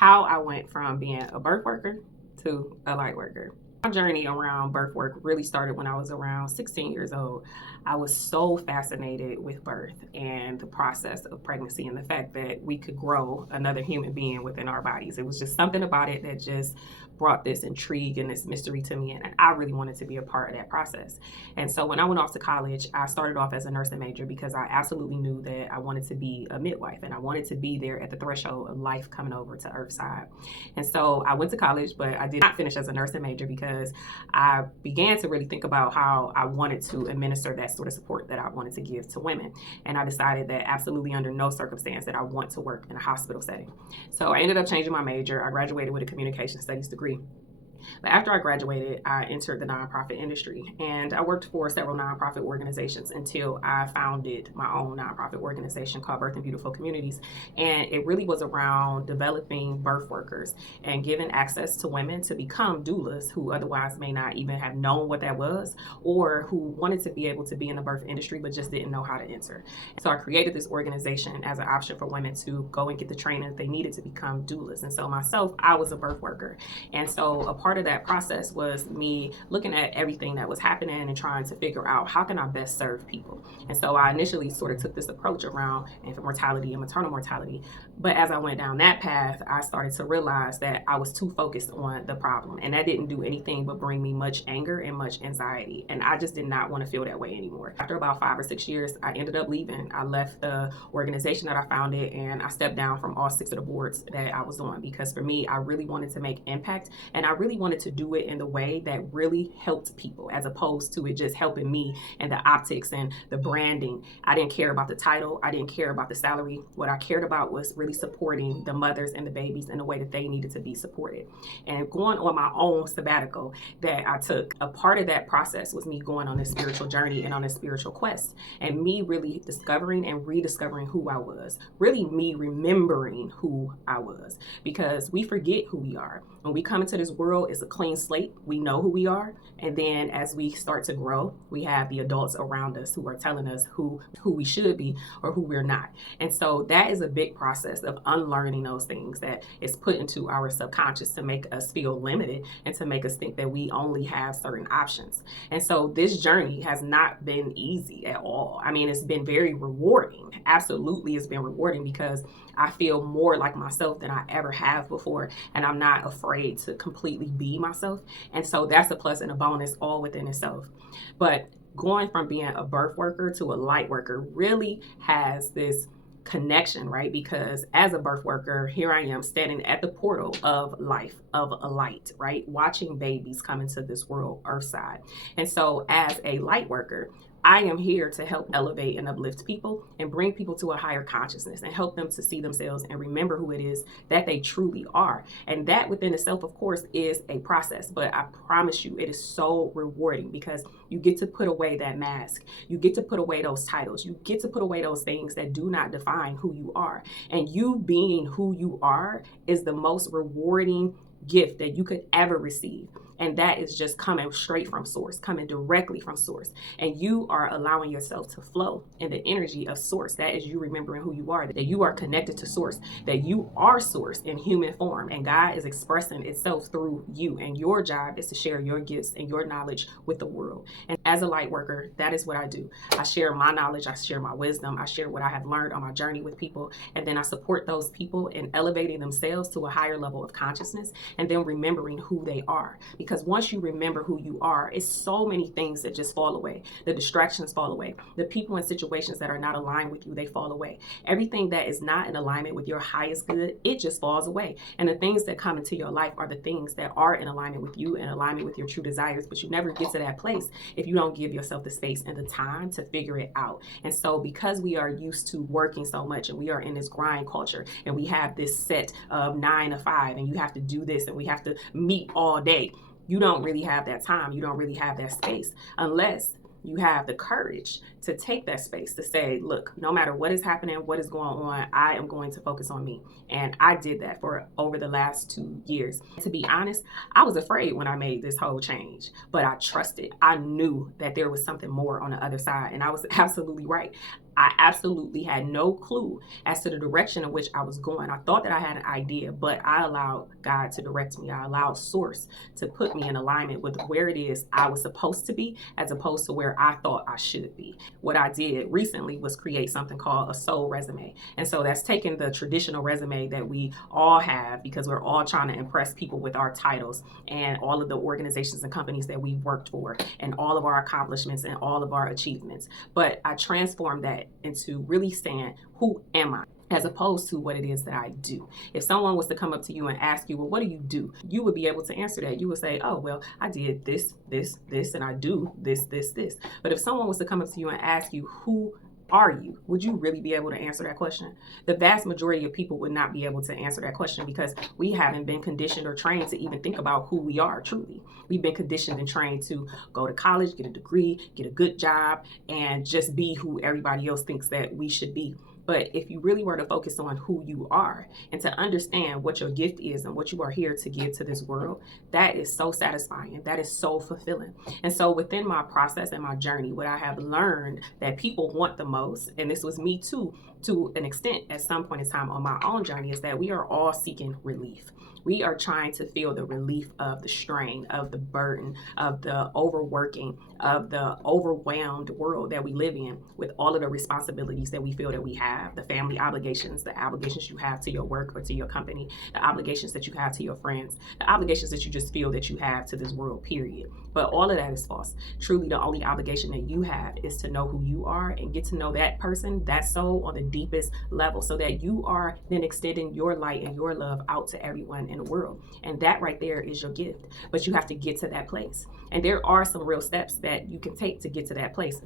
how I went from being a birth worker to a light worker. My journey around birth work really started when I was around 16 years old. I was so fascinated with birth and the process of pregnancy and the fact that we could grow another human being within our bodies. It was just something about it that just brought this intrigue and this mystery to me, and I really wanted to be a part of that process. And so when I went off to college, I started off as a nursing major because I absolutely knew that I wanted to be a midwife and I wanted to be there at the threshold of life coming over to Earthside. And so I went to college, but I did not finish as a nursing major because I began to really think about how I wanted to administer that sort of support that I wanted to give to women. And I decided that absolutely under no circumstance that I want to work in a hospital setting. So I ended up changing my major. I graduated with a communication studies degree. But after I graduated, I entered the nonprofit industry, and I worked for several nonprofit organizations until I founded my own nonprofit organization called Birth and Beautiful Communities. And it really was around developing birth workers and giving access to women to become doulas who otherwise may not even have known what that was, or who wanted to be able to be in the birth industry but just didn't know how to enter. So I created this organization as an option for women to go and get the training that they needed to become doulas. And so myself, I was a birth worker. And so a part of that process was me looking at everything that was happening and trying to figure out how can I best serve people. And so I initially sort of took this approach around infant mortality and maternal mortality. But as I went down that path, I started to realize that I was too focused on the problem, and that didn't do anything but bring me much anger and much anxiety. And I just did not want to feel that way anymore. After about 5 or 6 years, I ended up leaving. I left the organization that I founded, and I stepped down from all 6 of the boards that I was on, because for me, I really wanted to make impact, and I really wanted to do it in the way that really helped people, as opposed to it just helping me and the optics and the branding. I didn't care about the title. I didn't care about the salary. What I cared about was really supporting the mothers and the babies in the way that they needed to be supported. And going on my own sabbatical that I took, a part of that process was me going on this spiritual journey and on this spiritual quest, and me really discovering and rediscovering who I was, really me remembering who I was, because we forget who we are. When we come into this world, it's a clean slate. We know who we are. And then as we start to grow, we have the adults around us who are telling us who we should be or who we're not. And so that is a big process of unlearning those things that is put into our subconscious to make us feel limited and to make us think that we only have certain options. And so this journey has not been easy at all. I mean, it's been very rewarding. Absolutely, it's been rewarding because I feel more like myself than I ever have before, and I'm not afraid to completely be myself. And so that's a plus and a bonus all within itself. But going from being a birth worker to a light worker really has this connection, right? Because as a birth worker, here I am standing at the portal of life, of a light, right? Watching babies come into this world, Earthside. And so as a light worker, I am here to help elevate and uplift people and bring people to a higher consciousness and help them to see themselves and remember who it is that they truly are. And that within itself, of course, is a process. But I promise you, it is so rewarding because you get to put away that mask. You get to put away those titles. You get to put away those things that do not define who you are. And you being who you are is the most rewarding gift that you could ever receive. And that is just coming straight from source, coming directly from source. And you are allowing yourself to flow in the energy of source. That is you remembering who you are, that you are connected to source, that you are source in human form. And God is expressing itself through you. And your job is to share your gifts and your knowledge with the world. And as a light worker, that is what I do. I share my knowledge. I share my wisdom. I share what I have learned on my journey with people. And then I support those people in elevating themselves to a higher level of consciousness and then remembering who they are. Because once you remember who you are, it's so many things that just fall away. The distractions fall away. The people and situations that are not aligned with you, they fall away. Everything that is not in alignment with your highest good, it just falls away. And the things that come into your life are the things that are in alignment with you and alignment with your true desires. But you never get to that place if you don't give yourself the space and the time to figure it out. And so because we are used to working so much and we are in this grind culture and we have this set of 9 to 5 and you have to do this and we have to meet all day, you don't really have that time. You don't really have that space unless you have the courage to take that space to say, look, no matter what is happening, what is going on, I am going to focus on me. And I did that for over the last 2 years. To be honest, I was afraid when I made this whole change, but I trusted. I knew that there was something more on the other side, and I was absolutely right. I absolutely had no clue as to the direction in which I was going. I thought that I had an idea, but I allowed God to direct me. I allowed Source to put me in alignment with where it is I was supposed to be, as opposed to where I thought I should be. What I did recently was create something called a soul resume. And so that's taking the traditional resume that we all have, because we're all trying to impress people with our titles and all of the organizations and companies that we've worked for and all of our accomplishments and all of our achievements. But I transformed that into really saying, who am I? As opposed to what it is that I do. If someone was to come up to you and ask you, well, what do you do? You would be able to answer that. You would say, oh, well, I did this, and I do this. But if someone was to come up to you and ask you, who are you? Would you really be able to answer that question? The vast majority of people would not be able to answer that question, because we haven't been conditioned or trained to even think about who we are truly. We've been conditioned and trained to go to college, get a degree, get a good job, and just be who everybody else thinks that we should be. But if you really were to focus on who you are and to understand what your gift is and what you are here to give to this world, that is so satisfying. That is so fulfilling. And so within my process and my journey, what I have learned that people want the most, and this was me too, to an extent at some point in time on my own journey, is that we are all seeking relief. We are trying to feel the relief of the strain, of the burden, of the overworking, of the overwhelmed world that we live in, with all of the responsibilities that we feel that we have, the family obligations, the obligations you have to your work or to your company, the obligations that you have to your friends, the obligations that you just feel that you have to this world, period. But all of that is false. Truly, the only obligation that you have is to know who you are and get to know that person, that soul, on the deepest level, so that you are then extending your light and your love out to everyone in the world. And that right there is your gift. But you have to get to that place. And there are some real steps that you can take to get to that place.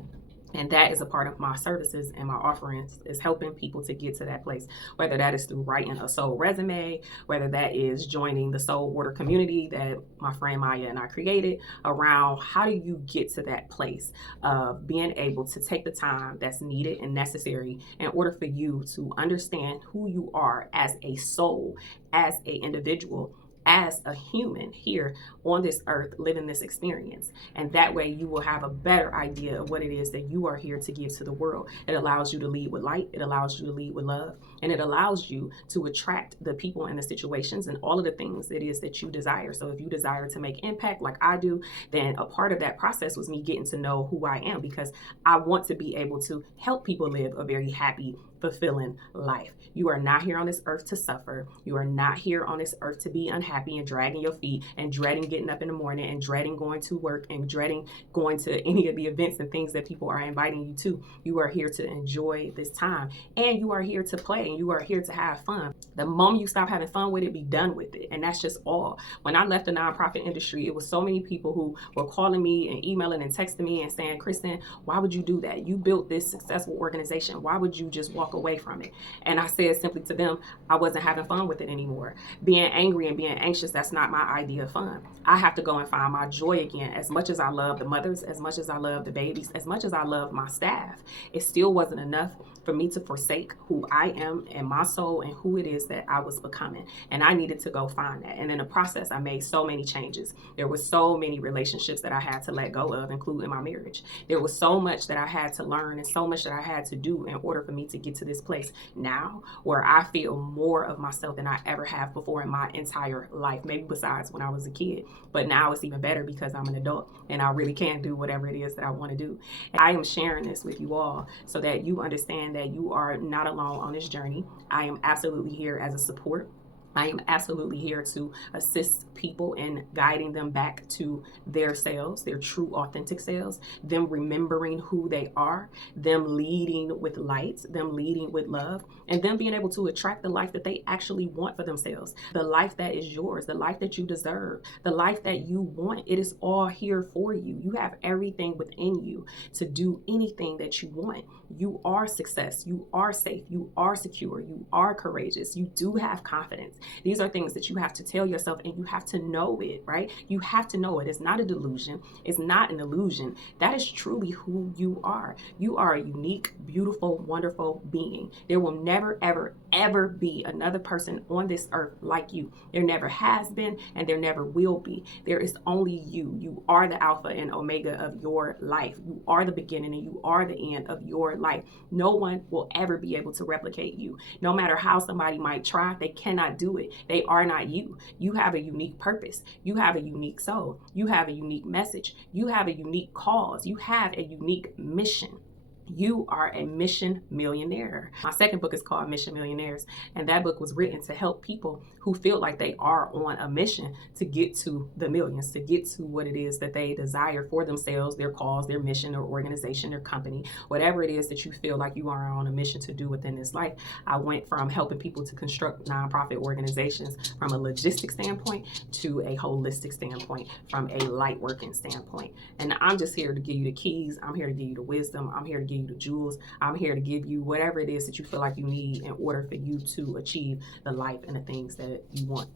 And that is a part of my services and my offerings, is helping people to get to that place, whether that is through writing a soul resume, whether that is joining the soul water community that my friend Maya and I created, around how do you get to that place of being able to take the time that's needed and necessary in order for you to understand who you are as a soul, as an individual, as a human here on this earth, living this experience. And that way you will have a better idea of what it is that you are here to give to the world. It allows you to lead with light. It allows you to lead with love. And it allows you to attract the people and the situations and all of the things it is that you desire. So if you desire to make impact like I do, then a part of that process was me getting to know who I am, because I want to be able to help people live a very happy, fulfilling life. You are not here on this earth to suffer. You are not here on this earth to be unhappy and dragging your feet and dreading getting up in the morning and dreading going to work and dreading going to any of the events and things that people are inviting you to. You are here to enjoy this time, and you are here to play, and you are here to have fun. The moment you stop having fun with it, be done with it. And that's just all. When I left the nonprofit industry, it was so many people who were calling me and emailing and texting me and saying, Kristen, why would you do that? You built this successful organization. Why would you just walk away from it? And I said simply to them, I wasn't having fun with it anymore. Being angry and being anxious, that's not my idea of fun. I have to go and find my joy again. As much as I love the mothers, as much as I love the babies, as much as I love my staff, it still wasn't enough for me to forsake who I am and my soul and who it is that I was becoming. And I needed to go find that. And in the process, I made so many changes. There were so many relationships that I had to let go of, including my marriage. There was so much that I had to learn and so much that I had to do in order for me to get to this place now where I feel more of myself than I ever have before in my entire life, maybe besides when I was a kid. But now it's even better because I'm an adult and I really can do whatever it is that I want to do. And I am sharing this with you all so that you understand that you are not alone on this journey. I am absolutely here as a support. I am absolutely here to assist people in guiding them back to their selves, their true, authentic selves, them remembering who they are, them leading with light, them leading with love, and them being able to attract the life that they actually want for themselves, the life that is yours, the life that you deserve, the life that you want. It is all here for you. You have everything within you to do anything that you want. You are success. You are safe. You are secure. You are courageous. You do have confidence. These are things that you have to tell yourself, and you have to know it, right? You have to know it. It's not a delusion. It's not an illusion. That is truly who you are. You are a unique, beautiful, wonderful being. There will never, ever, ever be another person on this earth like you. There never has been, and there never will be. There is only you. You are the Alpha and Omega of your life. You are the beginning and you are the end of your life. No one will ever be able to replicate you. No matter how somebody might try, they cannot do it. They are not you. You have a unique purpose. You have a unique soul. You have a unique message. You have a unique cause. You have a unique mission. You are a mission millionaire. My second book is called Mission Millionaires, and that book was written to help people who feel like they are on a mission to get to the millions, to get to what it is that they desire for themselves, their cause, their mission, their organization, their company, whatever it is that you feel like you are on a mission to do within this life. I went from helping people to construct nonprofit organizations from a logistic standpoint to a holistic standpoint, from a light working standpoint. And I'm just here to give you the keys. I'm here to give you the wisdom. I'm here to give you the jewels. I'm here to give you whatever it is that you feel like you need in order for you to achieve the life and the things that you want.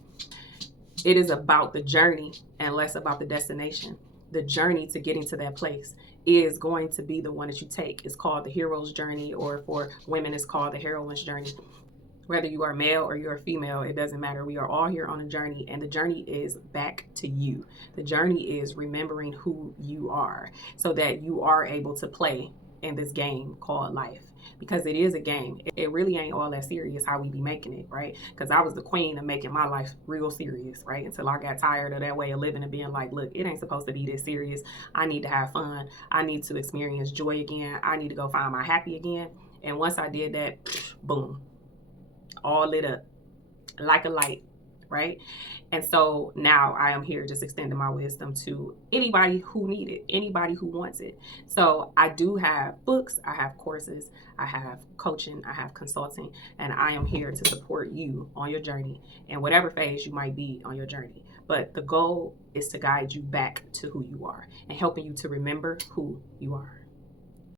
It is about the journey and less about the destination. The journey to getting to that place is going to be the one that you take. It's called the hero's journey, or for women, it's called the heroine's journey. Whether you are male or you're female, it doesn't matter. We are all here on a journey, and the journey is back to you. The journey is remembering who you are so that you are able to play in this game called life, because it is a game. It really ain't all that serious how we be making it, right? Because I was the queen of making my life real serious, right? Until I got tired of that way of living and being like, look, it ain't supposed to be this serious. I need to have fun. I need to experience joy again. I need to go find my happy again. And once I did that, boom, all lit up like a light, right? And so now I am here just extending my wisdom to anybody who need it, anybody who wants it. So I do have books, I have courses, I have coaching, I have consulting, and I am here to support you on your journey in whatever phase you might be on your journey. But the goal is to guide you back to who you are and helping you to remember who you are.